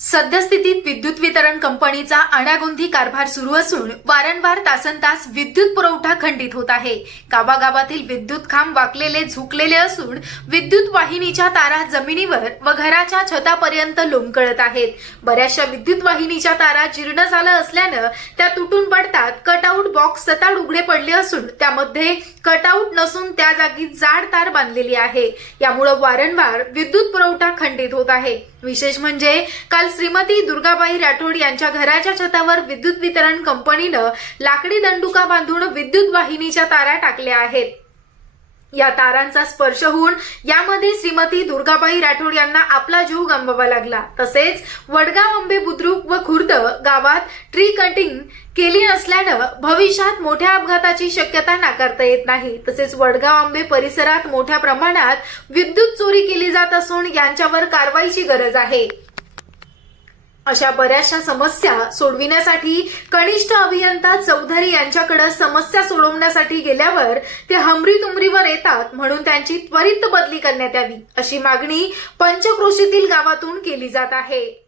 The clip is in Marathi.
सद्यस्थितीत विद्युत वितरण कंपनीचा अनागोंधी कारभार सुरू असून वारंवार तासन तास विद्युत पुरवठा खंडित होत आहे. गावागावातील विद्युत खांब वाकलेले झुकलेले असून विद्युत वाहिनीच्या तारा जमिनीवर व घराच्या छतापर्यंत लोंबकळत आहेत. बऱ्याचशा विद्युत वाहिनीच्या तारा जीर्ण झाल्या असल्यानं त्या तुटून पडतात. कटआउट बॉक्स सताड उघडे पडले असून त्यामध्ये कटआउट नसून त्या जागी जाड तार बांधलेली आहे. यामुळं वारंवार विद्युत पुरवठा खंडित होत आहे. विशेष म्हणजे काल श्रीमती दुर्गाबाई राठोड यांच्या घराच्या छतावर विद्युत वितरण कंपनीनं लाकडी दंडुका बांधून विद्युत वाहिनीच्या तारा टाकल्या आहेत. या तारांचा स्पर्श होऊन यामध्ये श्रीमती दुर्गाबाई राठोड यांना आपला जीव गमवावा लागला. तसेच वडगाव आंबे बुद्रुक व खुर्द गावात ट्री कटिंग केली नसल्यानं भविष्यात मोठ्या अपघाताची शक्यता नाकारता येत नाही. तसेच वडगाव आंबे परिसरात मोठ्या प्रमाणात विद्युत चोरी केली जात असून यांच्यावर कारवाईची गरज आहे. अशा बऱ्याचशा समस्या सोडविण्यासाठी कनिष्ठ अभियंता चौधरी यांच्याकडे समस्या सोडवण्यासाठी गेल्यावर ते हमरी तुमरीवर येतात म्हणून त्यांची त्वरित बदली करण्यात यावी अशी मागणी पंचक्रोशीतील गावातून केली जात आहे.